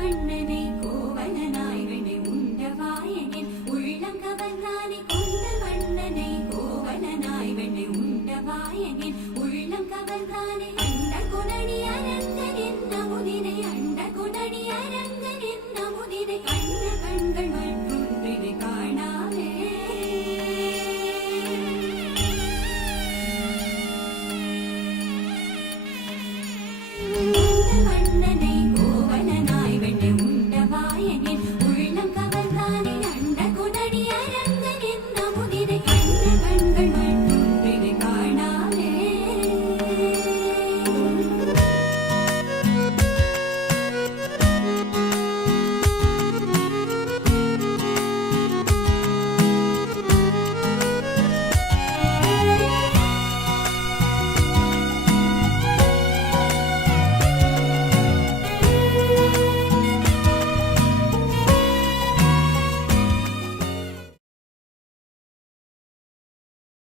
கண்ணனை கோவலனாய் வெண்ணை உண்டவாயனின் உள்ளம் கவர்ந்தானே கொண்ட வண்ணனை கோவலனாய் வெண்ணை உண்டவாயனின் உள்ளம் கவர்ந்தானே